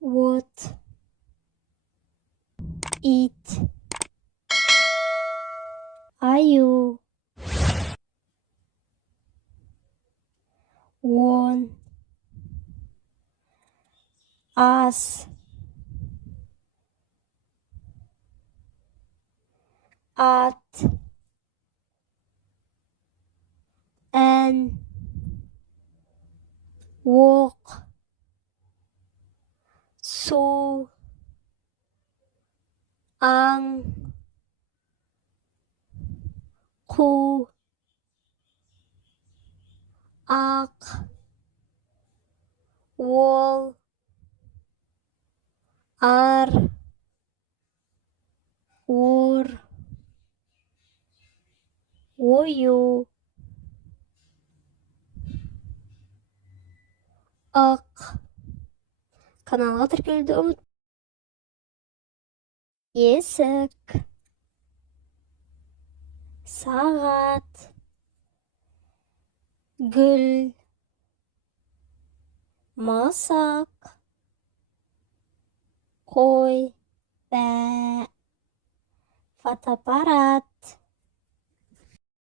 от, ит, аю, он, ас, ат, ән, оқ, су, аң, қу, ақ, ол, ар, ор, ою, ық. Каналға тіркелуді ұмыт. Есік, сағат, гүл, масақ, қой, бә, фотоаппарат,